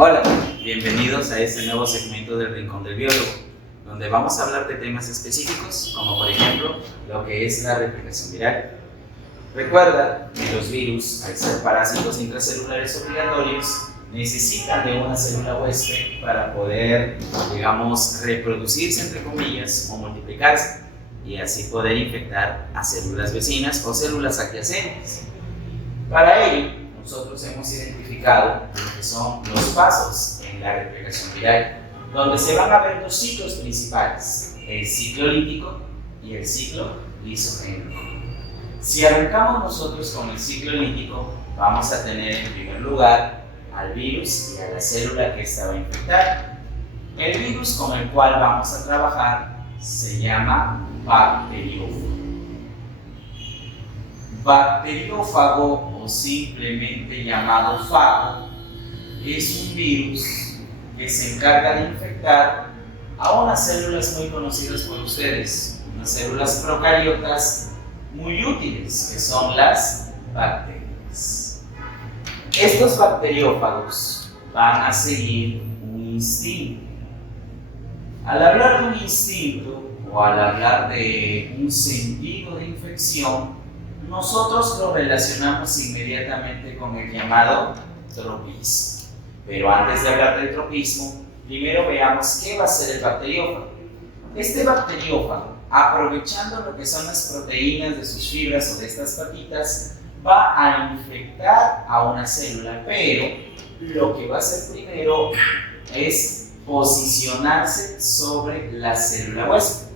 Hola, bienvenidos a este nuevo segmento del Rincón del Biólogo, donde vamos a hablar de temas específicos, como por ejemplo lo que es la replicación viral. Recuerda que los virus, al ser parásitos intracelulares obligatorios, necesitan de una célula huésped para poder, reproducirse entre comillas o multiplicarse y así poder infectar a células vecinas o células adyacentes. Para ello, nosotros hemos identificado lo que son los pasos en la replicación viral, donde se van a ver dos ciclos principales, el ciclo lítico y el ciclo lisogénico. Si arrancamos nosotros con el ciclo lítico, vamos a tener en primer lugar al virus y a la célula que esta va a infectar. El virus con el cual vamos a trabajar se llama bacteriófago. Bacteriófago, o simplemente llamado fago, es un virus que se encarga de infectar a unas células muy conocidas por ustedes, unas células procariotas muy útiles, que son las bacterias. Estos bacteriófagos van a seguir un instinto. Al hablar de un instinto o al hablar de un sentido de infección, nosotros lo relacionamos inmediatamente con el llamado tropismo. Pero antes de hablar del tropismo, primero veamos qué va a hacer el bacteriófago. Este bacteriófago, aprovechando lo que son las proteínas de sus fibras o de estas patitas, va a infectar a una célula, pero lo que va a hacer primero es posicionarse sobre la célula huésped.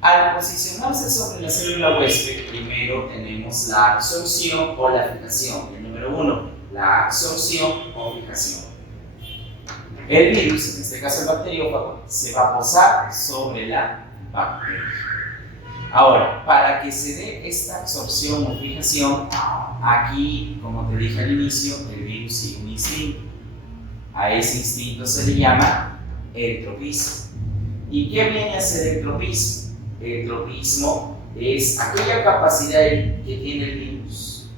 Al posicionarse sobre la célula huésped, primero tenemos la absorción o la fijación. El número 1, la absorción o fijación. El virus, en este caso el bacteriófago, se va a posar sobre la bacteria. Ahora, para que se dé esta absorción o fijación, aquí, como te dije al inicio, el virus sigue un instinto. A ese instinto se le llama el tropismo. ¿Y qué viene a ser el tropismo? El tropismo es aquella capacidad que tiene el virus,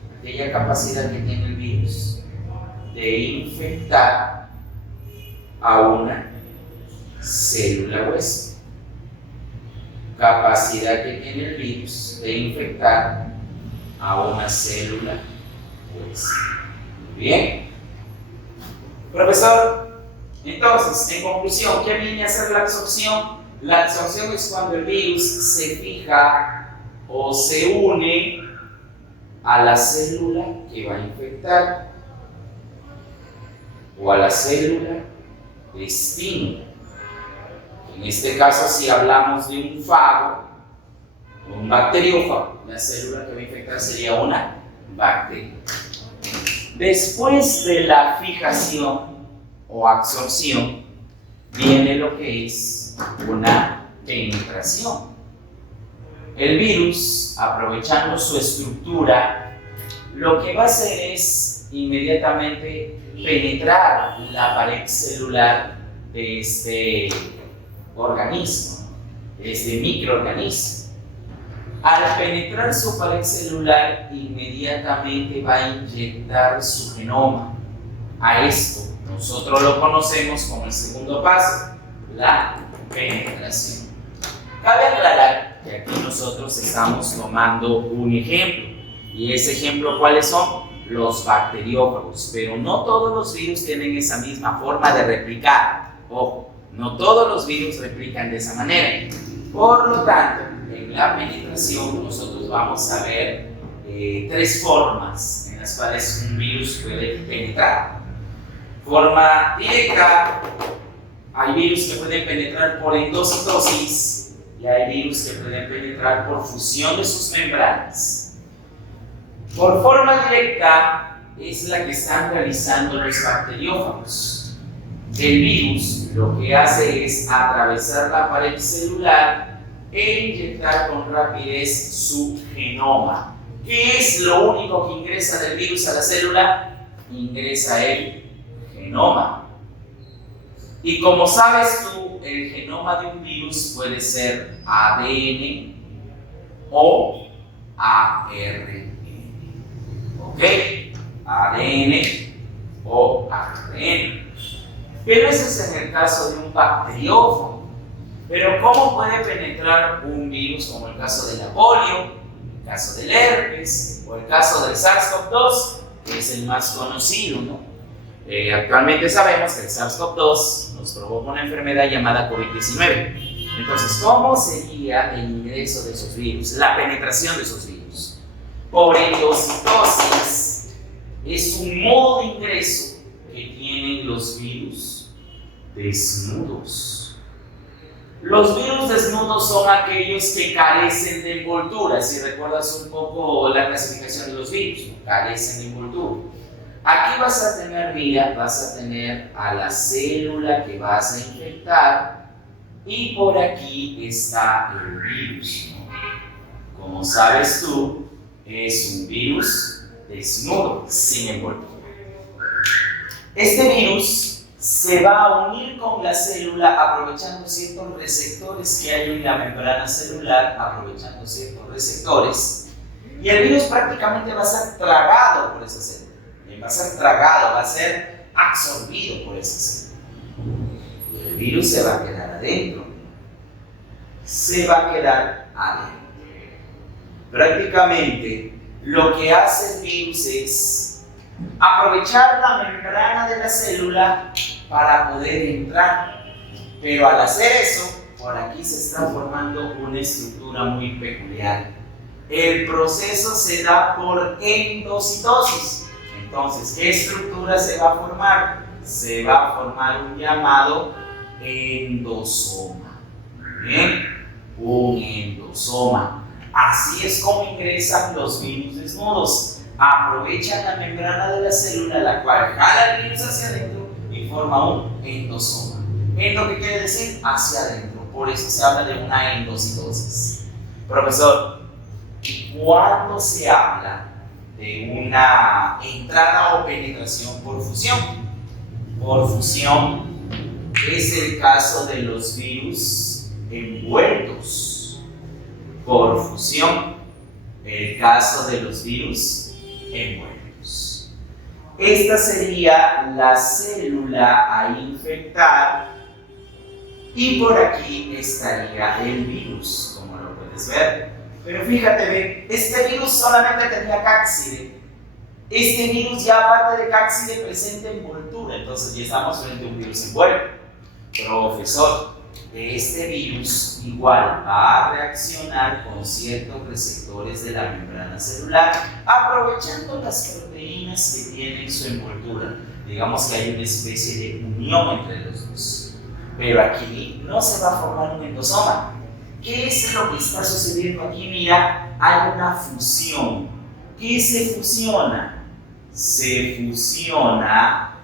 de infectar a una célula huésped. Capacidad que tiene el virus de infectar a una célula huésped. Muy bien. Profesor, entonces, en conclusión, ¿qué viene a ser la absorción? La absorción es cuando el virus se fija o se une a la célula que va a infectar o a la célula destino. En este caso, si hablamos de un fago o un bacteriófago, la célula que va a infectar sería una bacteria. Después de la fijación o absorción, viene lo que es una penetración. El virus, aprovechando su estructura, lo que va a hacer es inmediatamente penetrar la pared celular de este organismo, de este microorganismo. Al penetrar su pared celular, inmediatamente va a inyectar su genoma. A esto nosotros lo conocemos como el segundo paso, la penetración. Cabe aclarar que aquí nosotros estamos tomando un ejemplo, y ese ejemplo, ¿cuáles son? Los bacteriófagos, pero no todos los virus tienen esa misma forma de replicar. Ojo, no todos los virus replican de esa manera. Por lo tanto, en la penetración nosotros vamos a ver tres formas en las cuales un virus puede penetrar. Forma directa. Hay virus que pueden penetrar por endocitosis y hay virus que pueden penetrar por fusión de sus membranas. Por forma directa es la que están realizando los bacteriófagos. El virus lo que hace es atravesar la pared celular e inyectar con rapidez su genoma. ¿Qué es lo único que ingresa del virus a la célula? Ingresa el genoma. Y como sabes tú, el genoma de un virus puede ser ADN o ARN. ¿Ok? ADN o ARN. Pero eso es en el caso de un bacteriófago. Pero ¿cómo puede penetrar un virus como el caso de la polio, el caso del herpes o el caso del SARS-CoV-2, que es el más conocido, ¿no? Actualmente sabemos que el SARS-CoV-2 nos provoca una enfermedad llamada COVID-19. Entonces, ¿cómo sería el ingreso de esos virus, la penetración de esos virus? Por endocitosis. Es un modo de ingreso que tienen los virus desnudos. Los virus desnudos son aquellos que carecen de envoltura. Si recuerdas un poco la clasificación de los virus, carecen de envoltura. Aquí vas a tener, mira, vas a tener a la célula que vas a infectar y por aquí está el virus, ¿no? Como sabes tú, es un virus desnudo, sin envoltura. Este virus se va a unir con la célula aprovechando ciertos receptores que hay en la membrana celular, aprovechando ciertos receptores, y el virus prácticamente va a ser tragado por esa célula. Va a ser tragado, va a ser absorbido por esa célula. El virus se va a quedar adentro. Se va a quedar adentro. Prácticamente lo que hace el virus es aprovechar la membrana de la célula para poder entrar. Pero al hacer eso, por aquí se está formando una estructura muy peculiar. El proceso se da por endocitosis. Entonces, ¿qué estructura se va a formar? Se va a formar un llamado endosoma. ¿Bien? Un endosoma. Así es como ingresan los virus desnudos. Aprovechan la membrana de la célula, la cual jala el virus hacia adentro y forma un endosoma. ¿Endo qué quiere decir? Hacia adentro. Por eso se habla de una endocitosis. Profesor, ¿cuándo se habla de una entrada o penetración por fusión? Por fusión es el caso de los virus envueltos. Por fusión, el caso de los virus envueltos. Esta sería la célula a infectar y por aquí estaría el virus, como lo puedes ver. Pero fíjate, ve, este virus solamente tenía cápside. Este virus ya aparte de cápside presenta envoltura, entonces ya estamos frente a un virus envuelto. Profesor, este virus igual va a reaccionar con ciertos receptores de la membrana celular, aprovechando las proteínas que tienen su envoltura. Digamos que hay una especie de unión entre los dos. Pero aquí no se va a formar un endosoma. ¿Qué es lo que está sucediendo aquí? Mira, hay una fusión. ¿Qué se fusiona? Se fusiona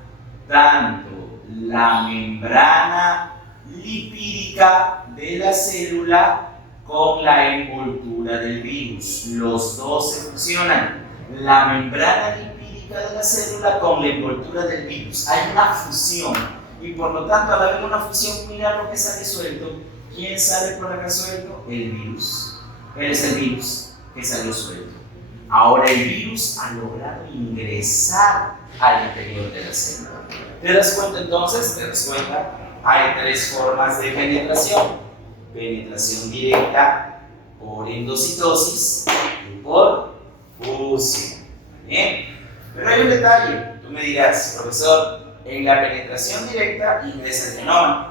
tanto la membrana lipídica de la célula con la envoltura del virus. Los dos se fusionan. La membrana lipídica de la célula con la envoltura del virus. Hay una fusión. Y por lo tanto, al haber una fusión, mira lo que sale suelto. ¿Quién sale por acá suelto? El virus. Él es el virus que salió suelto. Ahora el virus ha logrado ingresar al interior de la célula. ¿Te das cuenta entonces? ¿Te das cuenta? Hay tres formas de penetración. Penetración directa, por endocitosis y por fusión. ¿Bien? Pero hay un detalle. Tú me dirás, profesor, en la penetración directa ingresa el genoma.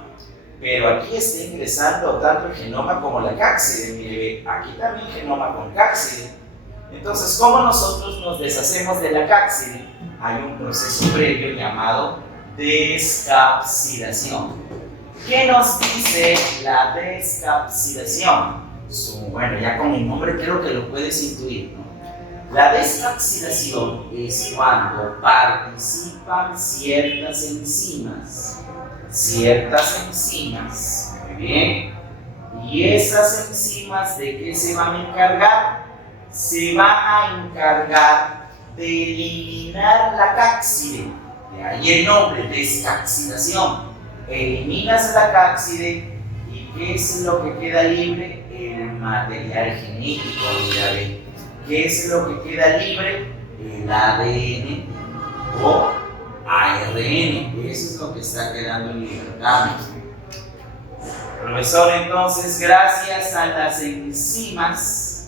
Pero aquí está ingresando tanto el genoma como la cápside. Mire, aquí también genoma con cápside. Entonces, ¿cómo nosotros nos deshacemos de la cápside? Hay un proceso previo llamado descapsidación. ¿Qué nos dice la descapsidación? Bueno, ya con el nombre creo que lo puedes intuir, ¿no? La descapsidación es cuando participan ciertas enzimas. Muy bien, y esas enzimas ¿de qué se van a encargar? Se van a encargar de eliminar la cápside, de ahí el nombre, descapsidación. Eliminas la cápside y ¿qué es lo que queda libre? El material genético. Mira, ¿qué es lo que queda libre? El ADN o ARN. Eso es lo que está quedando en libertad. Profesor, entonces, gracias a las enzimas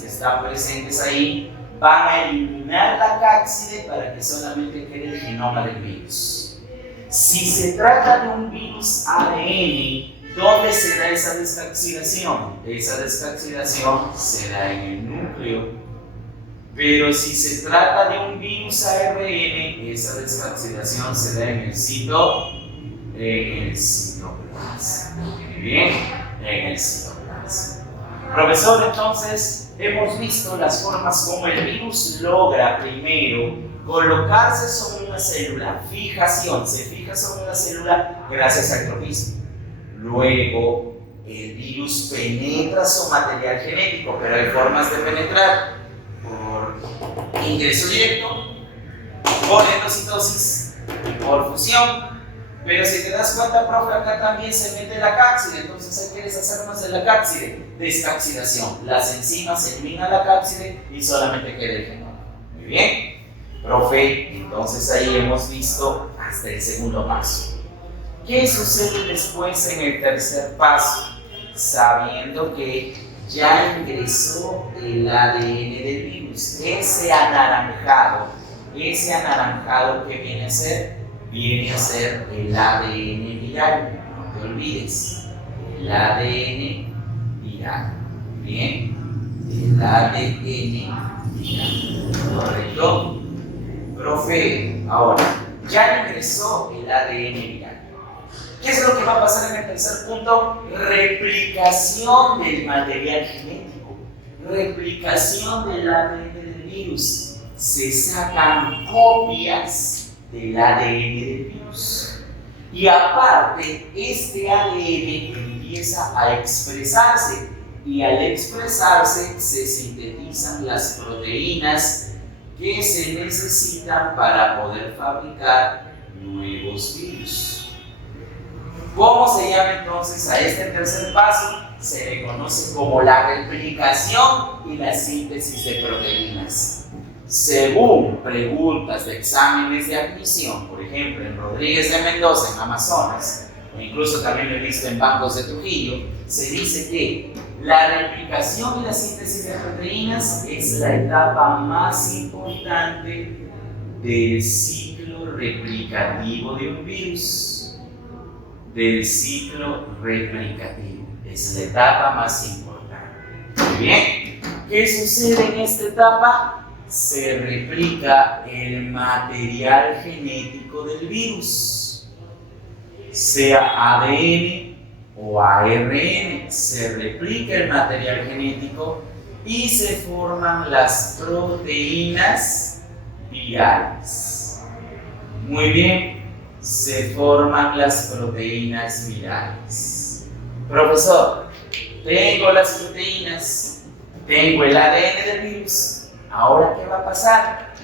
que están presentes ahí, van a eliminar la cápside para que solamente quede el genoma del virus. Si se trata de un virus ADN, ¿dónde se da esa descapsidación? Esa descapsidación se da en el núcleo. Pero si se trata de un virus ARN, esa descapsidación se da en el citoplasma. Muy bien, en el citoplasma. Profesor, entonces hemos visto las formas como el virus logra primero colocarse sobre una célula, fijación, se fija sobre una célula gracias al tropismo. Luego el virus penetra su material genético, pero hay formas de penetrar por ingreso directo, por endocitosis y por fusión. Pero si te das cuenta, profe, acá también se mete la cápside, entonces hay que deshacernos de la cápside. Descapsidación. Las enzimas eliminan la cápside y solamente queda el genoma. Muy bien. Profe, entonces ahí hemos visto hasta el segundo paso. ¿Qué sucede después en el tercer paso? Sabiendo que ya ingresó el ADN del virus, ese anaranjado que viene a ser el ADN viral, no te olvides, el ADN viral, bien, el ADN viral, ¿correcto? Profe, ahora, ya ingresó el ADN viral. ¿Qué es lo que va a pasar en el tercer punto? Replicación del material genético, replicación del ADN del virus. Se sacan copias del ADN del virus. Y aparte, este ADN empieza a expresarse y al expresarse se sintetizan las proteínas que se necesitan para poder fabricar nuevos virus. ¿Cómo se llama entonces a este tercer paso? Se le conoce como la replicación y la síntesis de proteínas. Según preguntas de exámenes de admisión, por ejemplo, en Rodríguez de Mendoza, en Amazonas, o incluso también lo he visto en bancos de Trujillo, se dice que la replicación y la síntesis de proteínas es la etapa más importante del ciclo replicativo de un virus. Del ciclo replicativo. Es la etapa más importante. Muy bien. ¿Qué sucede en esta etapa? Se replica el material genético del virus, sea ADN o ARN, se replica el material genético y se forman las proteínas virales. Muy bien, se forman las proteínas virales. Profesor, tengo las proteínas, tengo el ADN del virus. Ahora, ¿qué va a pasar?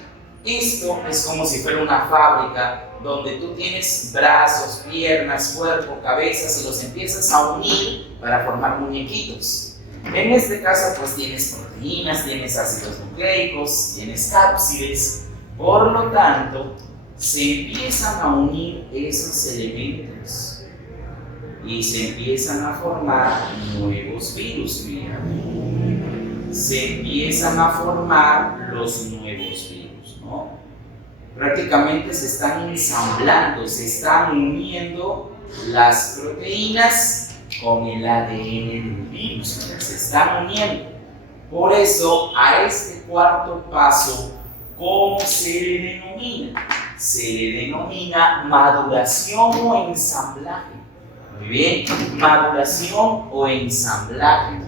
Esto es como si fuera una fábrica donde tú tienes brazos, piernas, cuerpo, cabezas y los empiezas a unir para formar muñequitos. En este caso, pues tienes proteínas, tienes ácidos nucleicos, tienes cápsides. Por lo tanto, se empiezan a unir esos elementos y se empiezan a formar nuevos virus. Mira, se empiezan a formar los nuevos virus, ¿no? Prácticamente se están ensamblando, se están uniendo las proteínas con el ADN del virus, mira, se están uniendo. Por eso, a este cuarto paso, ¿cómo se le denomina? Se le denomina maduración o ensamblaje. Muy bien, maduración o ensamblaje.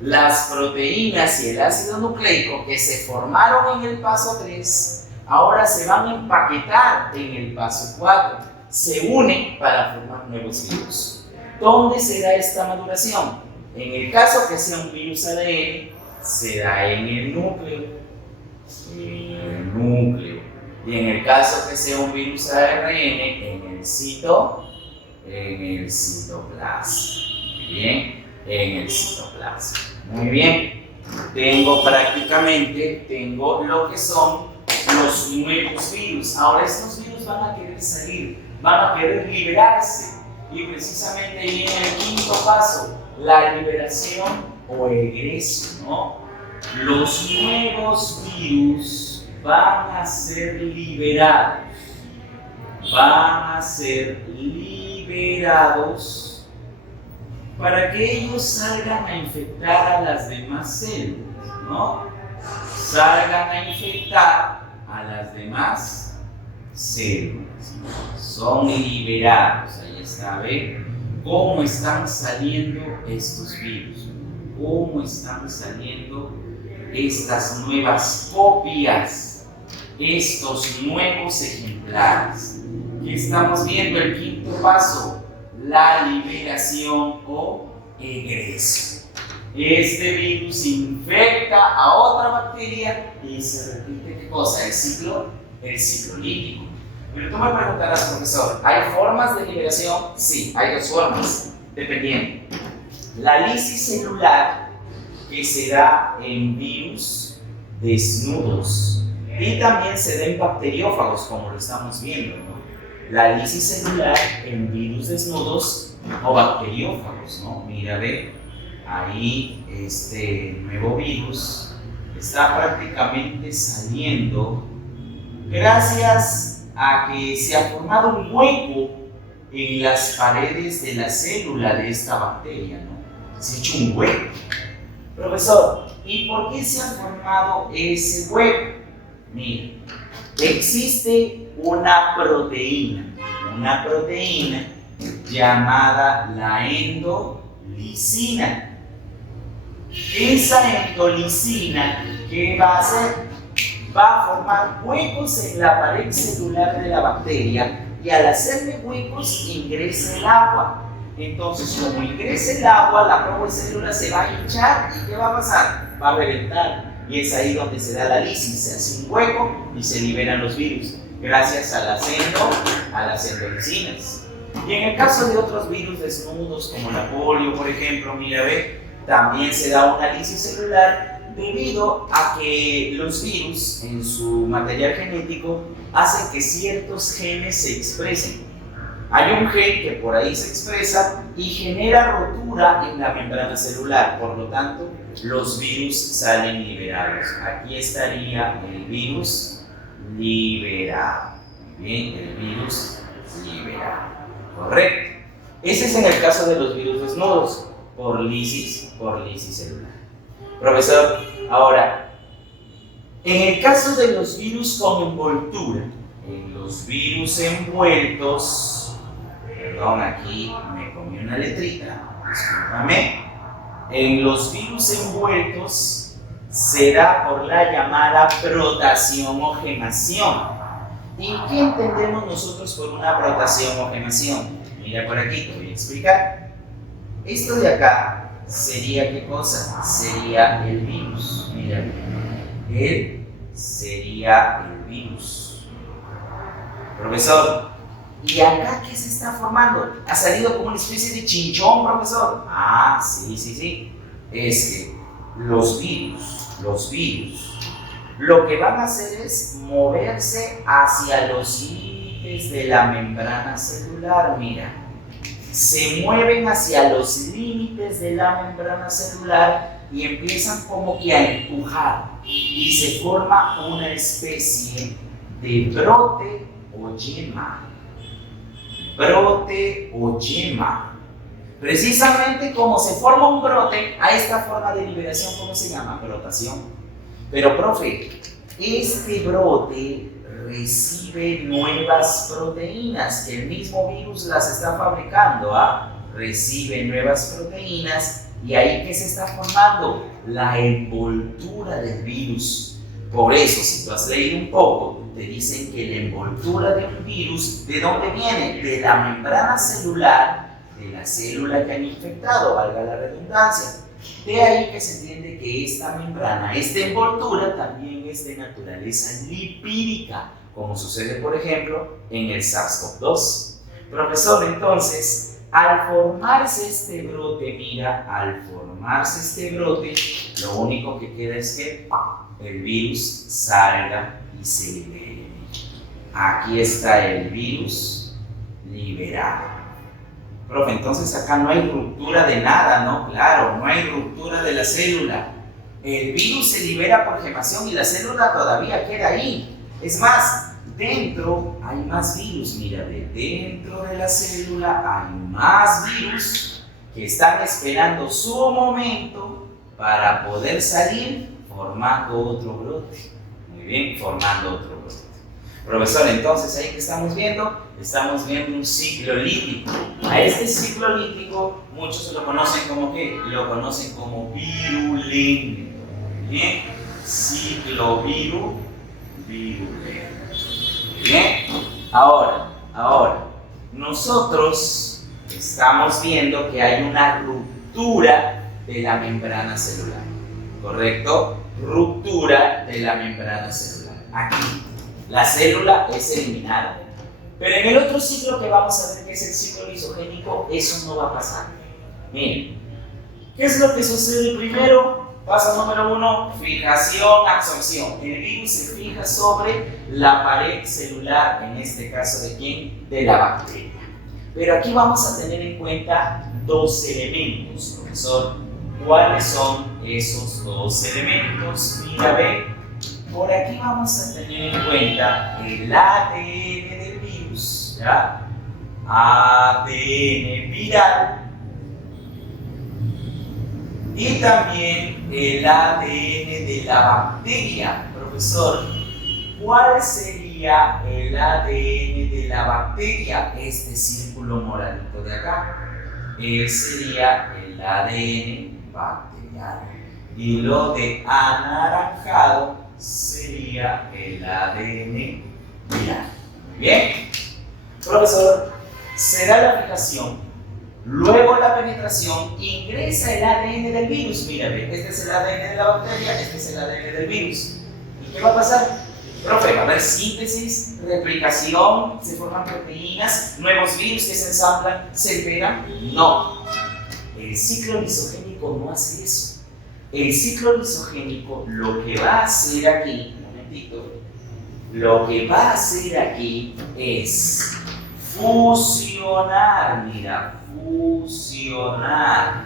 Las proteínas y el ácido nucleico que se formaron en el paso 3, ahora se van a empaquetar en el paso 4. Se unen para formar nuevos virus. ¿Dónde se da esta maduración? En el caso que sea un virus ADN, se da en el núcleo. Y en el caso que sea un virus ARN, en el citoplasma. Bien, en el citoplasma. Muy bien. Tengo lo que son los los nuevos virus. Ahora estos virus van a querer salir, van a querer liberarse. Y precisamente viene el quinto paso, la liberación o egreso, ¿no? Los nuevos virus van a ser liberados. Van a ser liberados para que ellos salgan a infectar a las demás células, ¿no? Salgan a infectar a las demás células. Son liberados. Ahí está, ¿ven? ¿Cómo están saliendo estos virus? ¿Cómo están saliendo estas nuevas copias? Estos nuevos ejemplares. ¿Qué estamos viendo? El quinto paso, la liberación o egreso. Este virus infecta a otra bacteria y se repite, ¿qué cosa? El ciclo lítico. Pero tú me preguntarás, profesor, ¿hay formas de liberación? Sí, hay dos formas, dependiendo. La lisis celular, que se da en virus desnudos, y también se da en bacteriófagos, como lo estamos viendo, ¿no? La lisis celular en virus desnudos o bacteriófagos, ¿no? Mira, ve, ahí este nuevo virus está prácticamente saliendo gracias a que se ha formado un hueco en las paredes de la célula de esta bacteria, ¿no? Se ha hecho un hueco. Profesor, ¿y por qué se ha formado ese hueco? Mira, existe una proteína llamada la endolicina. Esa endolicina, ¿qué va a hacer? Va a formar huecos en la pared celular de la bacteria y al hacerle huecos ingresa el agua. Entonces, como ingresa el agua, la propia célula se va a hinchar y ¿qué va a pasar? Va a reventar. Y es ahí donde se da la lisis, se hace un hueco y se liberan los virus, gracias a las endolicinas. Y en el caso de otros virus desnudos, como la polio, por ejemplo, mira, ve, también se da una lisis celular debido a que los virus, en su material genético, hacen que ciertos genes se expresen. Hay un gen que por ahí se expresa y genera rotura en la membrana celular, por lo tanto, los virus salen liberados. Aquí estaría el virus liberado. Bien, el virus liberado. Correcto. Ese es en el caso de los virus desnudos, por lisis celular. Profesor, ahora, en el caso de los virus con envoltura, en los virus envueltos, perdón, aquí me comí una letrita, discúlpame. En los virus envueltos se da por la llamada protación o gemación. ¿Y qué entendemos nosotros por una protación o gemación? Mira por aquí, te voy a explicar. Esto de acá sería, ¿qué cosa? Sería el virus. Mira, él sería el virus. Profesor, ¿y acá qué se está formando? ¿Ha salido como una especie de chinchón, profesor? Ah, sí. Es que los virus, lo que van a hacer es moverse hacia los límites de la membrana celular, mira. Se mueven hacia los límites de la membrana celular y empiezan como que a empujar. Y se forma una especie de brote o yema. Brote o yema. Precisamente como se forma un brote, a esta forma de liberación, ¿cómo se llama? Brotación. Pero, profe, este brote recibe nuevas proteínas, que el mismo virus las está fabricando, recibe nuevas proteínas y ahí ¿qué se está formando? La envoltura del virus. Por eso, si tú has leído un poco, te dicen que la envoltura de un virus, ¿de dónde viene? De la membrana celular de la célula que han infectado, valga la redundancia. De ahí que se entiende que esta membrana, esta envoltura, también es de naturaleza lipídica, como sucede, por ejemplo, en el SARS-CoV-2. Profesor, entonces, al formarse este brote, mira, lo único que queda es que el virus salga y se libere. Aquí está el virus liberado. Profe, entonces acá no hay ruptura de nada, ¿no? Claro, no hay ruptura de la célula. El virus se libera por gemación y la célula todavía queda ahí. Es más, dentro hay más virus. Mira, dentro de la célula hay más virus que están esperando su momento para poder salir formando otro brote. Muy bien, formando otro brote. Profesor, entonces ahí que estamos viendo un ciclo lítico. A este ciclo lítico muchos lo conocen como ¿qué? Lo conocen como virulento. Bien, ciclo virulento. Bien, ahora, nosotros estamos viendo que hay una ruptura de la membrana celular, ¿correcto? Ruptura de la membrana celular. Aquí, la célula es eliminada. Pero en el otro ciclo que vamos a ver, que es el ciclo lisogénico, eso no va a pasar. Miren, ¿qué es lo que sucede primero? Paso número 1, fijación, absorción. El virus se fija sobre la pared celular, en este caso ¿de quién? De la bacteria. Pero aquí vamos a tener en cuenta dos elementos, profesor. ¿Cuáles son esos dos elementos? Mira, ve, por aquí vamos a tener en cuenta el ADN del virus, ¿ya? ADN viral. Y también el ADN de la bacteria. Profesor, ¿cuál sería el ADN de la bacteria? Este círculo moradito de acá. Sería el ADN bacteriano. Y lo de anaranjado sería el ADN viral. Muy bien. Profesor, se da la fijación. Luego la penetración, ingresa el ADN del virus. Mira, este es el ADN de la bacteria, este es el ADN del virus. ¿Y qué va a pasar? Profe, va a haber síntesis, replicación, se forman proteínas, nuevos virus que se ensamblan, se pegan. No. El ciclo lisogénico no hace eso. El ciclo lisogénico lo que va a hacer aquí, un momentito, lo que va a hacer aquí es fusionar, mira, fusionar.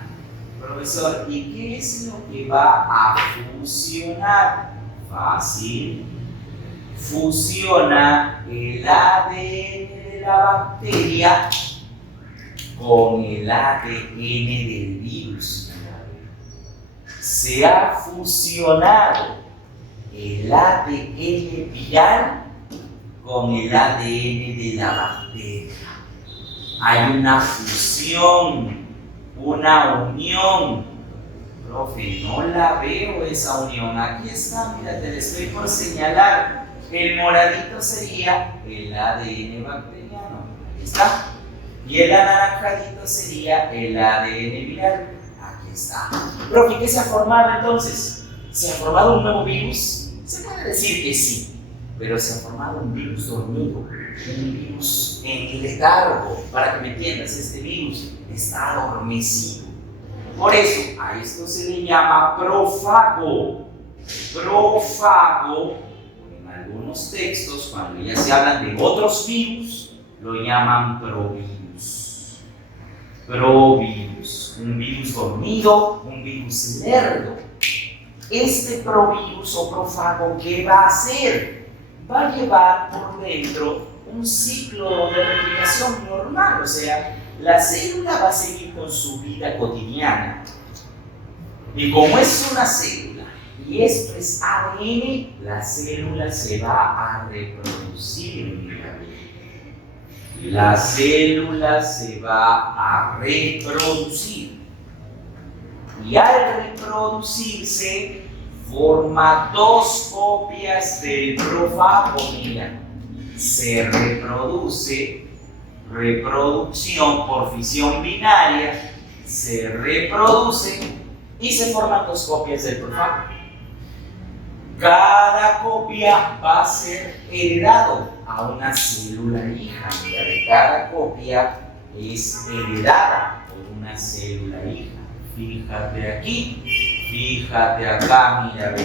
Profesor, ¿y qué es lo que va a fusionar? Fácil. Fusiona el ADN de la bacteria con el ADN del virus. Se ha fusionado el ADN viral con el ADN de la bacteria. Hay una fusión, una unión. Profe, no la veo esa unión. Aquí está, mira, te la estoy por señalar. El moradito sería el ADN bacteriano. Aquí está. Y el anaranjadito sería el ADN viral. Aquí está. Profe, ¿qué se ha formado entonces? ¿Se ha formado un nuevo virus? Se puede decir que sí, pero se ha formado un virus dormido, un virus en letargo. Para que me entiendas, este virus está adormecido. Por eso a esto se le llama prófago. Prófago, en algunos textos, cuando ya se hablan de otros virus, lo llaman provirus. Provirus, un virus dormido, un virus lerdo. Este provirus o prófago, ¿qué va a hacer? Va a llevar por dentro un ciclo de replicación normal, o sea, la célula va a seguir con su vida cotidiana. Y como es una célula y esto es ADN, la célula se va a reproducir. La célula se va a reproducir. Y al reproducirse, forma dos copias del prófago. Mira, se reproduce, reproducción por fisión binaria, se reproduce y se forman dos copias del prófago. Cada copia va a ser heredado a una célula hija. Mira, de cada copia es heredada por una célula hija. Fíjate aquí, fíjate acá, mira, ve.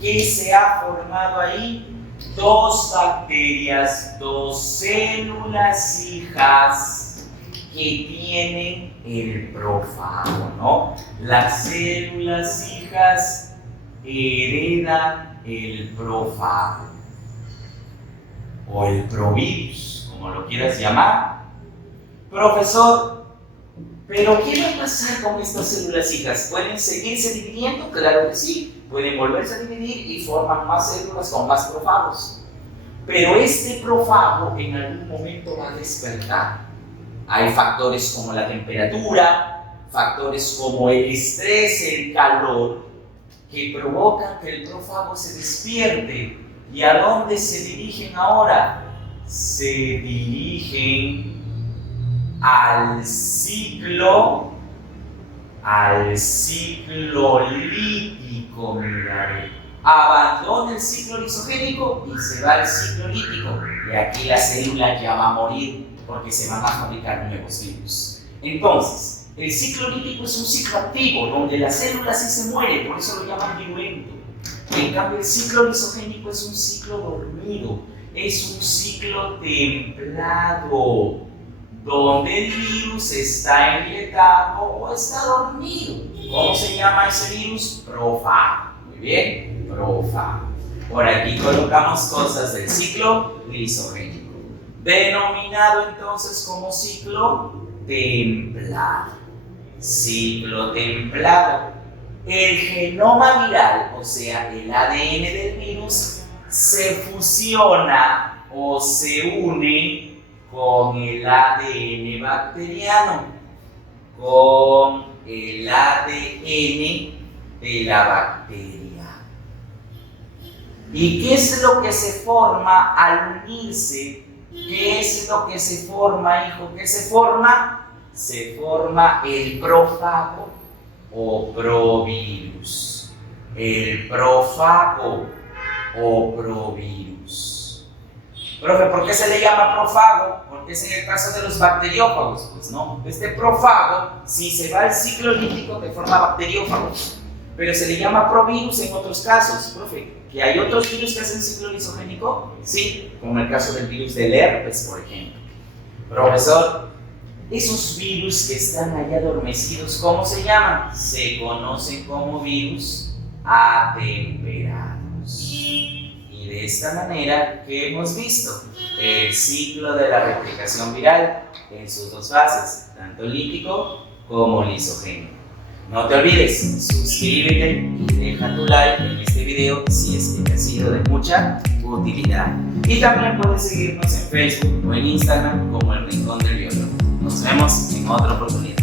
¿Qué se ha formado ahí? Dos bacterias, dos células hijas que tienen el profago, ¿no? Las células hijas heredan el profago o el provirus, como lo quieras llamar. Profesor, ¿pero qué va a pasar con estas células hijas? ¿Pueden seguirse dividiendo? Claro que sí. Pueden volverse a dividir y forman más células con más profagos. Pero este profago en algún momento va a despertar. Hay factores como la temperatura, factores como el estrés, el calor, que provocan que el profago se despierte. ¿Y a dónde se dirigen ahora? Se dirigen al ciclo lítico, mira. Abandona el ciclo lisogénico y se va al ciclo lítico. Y aquí la célula ya va a morir porque se van a fabricar nuevos virus. Entonces, el ciclo lítico es un ciclo activo donde la célula sí se muere, por eso lo llaman virulento. En cambio, el ciclo lisogénico es un ciclo dormido, es un ciclo templado, donde el virus está enlietado o está dormido. ¿Cómo se llama ese virus? Profago. Muy bien, profago. Por aquí colocamos cosas del ciclo lisogénico, denominado entonces como ciclo templado. Ciclo templado. El genoma viral, o sea, el ADN del virus, se fusiona o se une con el ADN bacteriano, con el ADN de la bacteria. ¿Y qué es lo que se forma al unirse? ¿Qué es lo que se forma, hijo? ¿Qué se forma? Se forma el profago o provirus. El profago o provirus. Profe, ¿por qué se le llama profago? Porque es en el caso de los bacteriófagos. Pues no, este profago, si se va al ciclo lítico, te forma bacteriófagos. Pero se le llama provirus en otros casos, profe. ¿Que hay otros virus que hacen ciclo lisogénico? Sí, como el caso del virus del herpes, por ejemplo. Profesor, esos virus que están allá adormecidos, ¿cómo se llaman? Se conocen como virus atemperados. Y de esta manera, ¿qué hemos visto? El ciclo de la replicación viral en sus dos fases, tanto lítico como lisogénico. No te olvides, suscríbete y deja tu like en este video si es que te ha sido de mucha utilidad. Y también puedes seguirnos en Facebook o en Instagram como El Rincón del Biólogo. Nos vemos en otra oportunidad.